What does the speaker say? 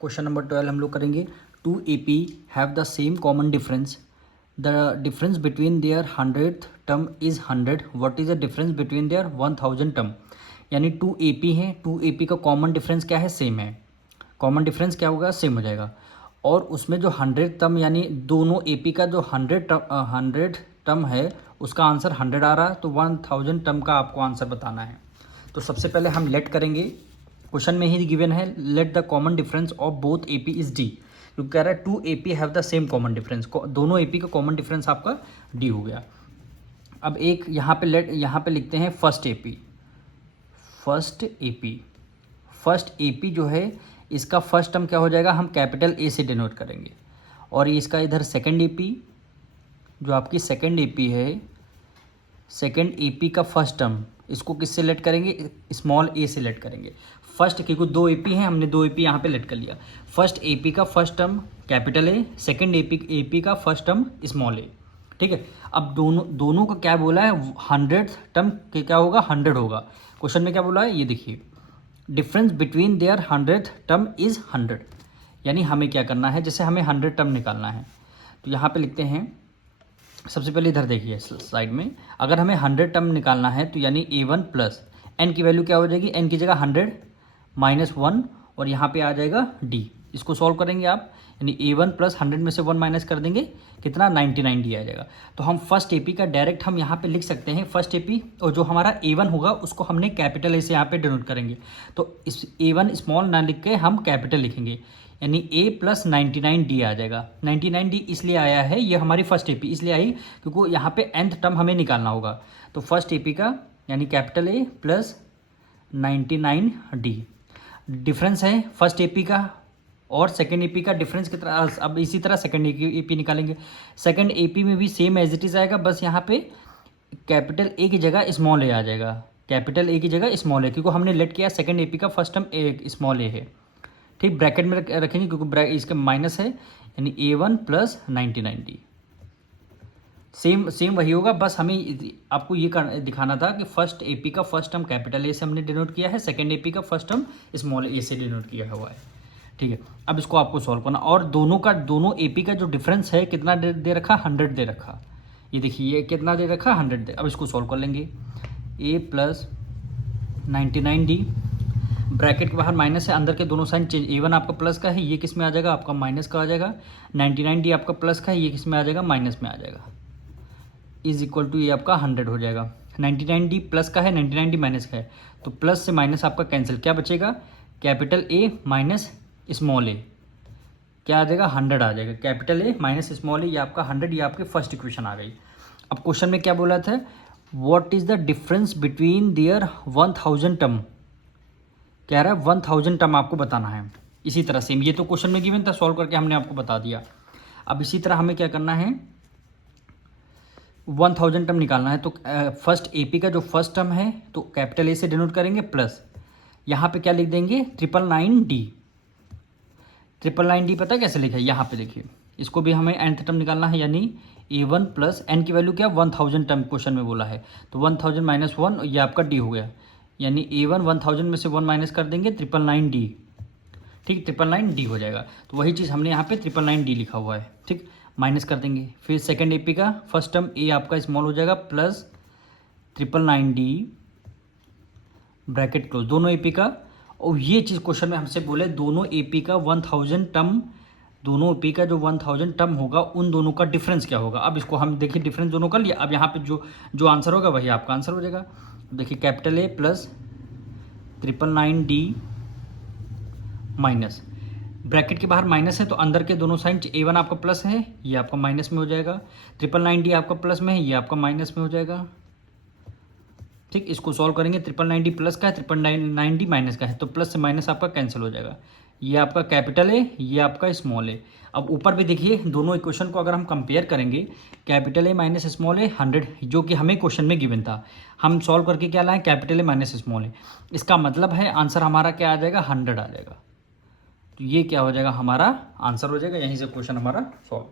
Question number 12 हम लोग करेंगे। Two A P have the same common difference, the difference between their 100th term is 100, what is the difference between their 1000 term. यानी two A P हैं, two A P का common difference क्या है, same है। Common difference क्या होगा, same हो जाएगा। और उसमें जो 100 टर्म यानी दोनों ए पी का जो 100 टर्म है उसका आंसर 100 आ रहा है, तो 1000 टर्म का आपको आंसर बताना है। तो सबसे पहले हम लेट करेंगे। क्वेश्चन में ही गिवन है let the common difference of both A P is D. जो कह रहा है two A P have the same common difference, दोनों ए पी का कॉमन डिफरेंस आपका डी हो गया। अब एक यहाँ पे लिखते हैं first A P. First A P जो है इसका फर्स्ट टर्म क्या हो जाएगा, हम कैपिटल ए से डिनोट करेंगे। और इसका इधर सेकंड ए पी, जो आपकी सेकंड ए पी है, सेकंड ए पी का फर्स्ट टर्म इसको किससे लेट करेंगे, स्मॉल ए से लेट करेंगे। फर्स्ट, क्योंकि दो ए पी हैं, हमने दो ए पी यहाँ पे लेट कर लिया। फर्स्ट ए पी का first term capital A, second A P का फर्स्ट टर्म स्मॉल ए। ठीक है। अब दोनों का क्या बोला है, 100th टर्म के क्या होगा, 100 होगा। क्वेश्चन में क्या बोला है, ये देखिए, difference between their 100th term is 100। यानी हमें क्या करना है, जैसे हमें 100 टर्म निकालना है तो यहाँ पे लिखते हैं। सबसे पहले इधर देखिए साइड में, अगर हमें 100 टर्म निकालना है तो यानी a1 प्लस एन की वैल्यू क्या हो जाएगी, एन की जगह 100 माइनस 1 और यहाँ पे आ जाएगा d। इसको सॉल्व करेंगे आप, यानी a1 प्लस 100 में से 1 माइनस कर देंगे, कितना 99 डी आ जाएगा। तो हम फर्स्ट ए पी का डायरेक्ट हम यहाँ पे लिख सकते हैं फर्स्ट ए पी, और जो हमारा a1 होगा उसको हमने कैपिटल ए से यहाँ पे डिनोट करेंगे। तो इस a1 स्मॉल ना लिख के हम कैपिटल लिखेंगे, यानी a प्लस 99d आ जाएगा। 99d इसलिए आया है, ये हमारी फर्स्ट ए पी इसलिए आई क्योंकि यहाँ पे nth टर्म हमें निकालना होगा। तो फर्स्ट ए पी का यानी capital A plus 99d difference है फर्स्ट ए पी का और सेकेंड ए पी का डिफरेंस कितना। अब इसी तरह सेकेंड ए पी निकालेंगे। सेकेंड ए पी में भी सेम एज इट इज़ आएगा, बस यहाँ पे कैपिटल ए की जगह स्मॉल ए आ जाएगा। कैपिटल ए की जगह स्मॉल ए, क्योंकि हमने लेट किया सेकेंड ए पी का फर्स्ट टर्म ए स्मॉल ए है। ठीक, ब्रैकेट में रखेंगे क्योंकि इसका माइनस है, यानी a1 प्लस 99d। सेम वही होगा, बस हमें आपको ये दिखाना था कि फर्स्ट ए पी का फर्स्ट टर्म कैपिटल ए से हमने डिनोट किया है, सेकेंड ए पी का फर्स्ट टर्म स्मॉल ए से डिनोट किया हुआ है। ठीक है, अब इसको आपको सॉल्व करना। और दोनों ए पी का जो डिफरेंस है कितना दे रखा, 100 दे रखा। ये देखिए ये कितना दे रखा, 100 दे। अब इसको सॉल्व कर लेंगे। a प्लस 99d, ब्रैकेट के बाहर माइनस है, अंदर के दोनों साइन चेंज। a1 आपका प्लस का है, ये किस में आ जाएगा, आपका माइनस का आ जाएगा। 99d आपका प्लस का है, ये किस में आ जाएगा, माइनस में आ जाएगा। इज इक्वल टू ये आपका 100 हो जाएगा। 99d प्लस का है, 99d माइनस का है, तो प्लस से माइनस आपका कैंसिल, क्या बचेगा, कैपिटल ए माइनस स्मॉल ए, क्या आ जाएगा, 100 आ जाएगा। कैपिटल ए माइनस स्मॉल ए, ये आपका 100, ये आपकी फर्स्ट इक्वेशन आ गई। अब क्वेश्चन में क्या बोला था, what is the difference between their 1000 term. कह रहा है 1000 टर्म आपको बताना है। इसी तरह सेम, ये तो क्वेश्चन में गिवन था, सॉल्व करके हमने आपको बता दिया। अब इसी तरह हमें क्या करना है, 1000 टर्म निकालना है। तो फर्स्ट ए पी का जो फर्स्ट टर्म है तो कैपिटल ए से डिनोट करेंगे, प्लस यहाँ पे क्या लिख देंगे, 999d। 999d पता है कैसे लिखा है, यहाँ पे देखिए, इसको भी हमें nth टर्म निकालना है, यानी a1 प्लस n की वैल्यू क्या, 1000 टर्म क्वेश्चन में बोला है, तो 1000 माइनस 1, ये आपका d हो गया। यानी a1 1000 में से 1 माइनस कर देंगे, 999d। ठीक, 999d हो जाएगा। तो वही चीज़ हमने यहाँ पे 999d लिखा हुआ है। ठीक, माइनस कर देंगे। फिर सेकंड ए पी का फर्स्ट टर्म a आपका स्मॉल हो जाएगा, प्लस 999d ब्रैकेट क्लोज, दोनों ए पी का। और ये चीज़ क्वेश्चन में हमसे बोले दोनों ए पी का 1000 टर्म, दोनों ए पी का जो 1000 टर्म होगा उन दोनों का डिफरेंस क्या होगा। अब इसको हम देखिए, डिफरेंस दोनों कर लिया। अब यहाँ पे जो आंसर होगा वही आपका आंसर हो जाएगा। देखिए capital A plus 999d minus, bracket के बाहर माइनस है तो अंदर के दोनों साइन, a1 आपका प्लस है, ये आपका माइनस में हो जाएगा। 999d आपका प्लस में है, ये आपका माइनस में हो जाएगा। ठीक, इसको सॉल्व करेंगे। 999d प्लस का है, 999d माइनस का है, तो प्लस से माइनस आपका कैंसिल हो जाएगा। ये आपका कैपिटल है, ये आपका स्मॉल है। अब ऊपर भी देखिए दोनों इक्वेशन को अगर हम कंपेयर करेंगे, कैपिटल ए माइनस स्मॉल ए 100, जो कि हमें क्वेश्चन में गिवन था, हम सॉल्व करके क्या लाएँ, कैपिटल ए माइनस स्मॉल ए। इसका मतलब है आंसर हमारा क्या आ जाएगा, 100 आ जाएगा। तो ये क्या हो जाएगा, हमारा आंसर हो जाएगा। यहीं से क्वेश्चन हमारा सॉल्व।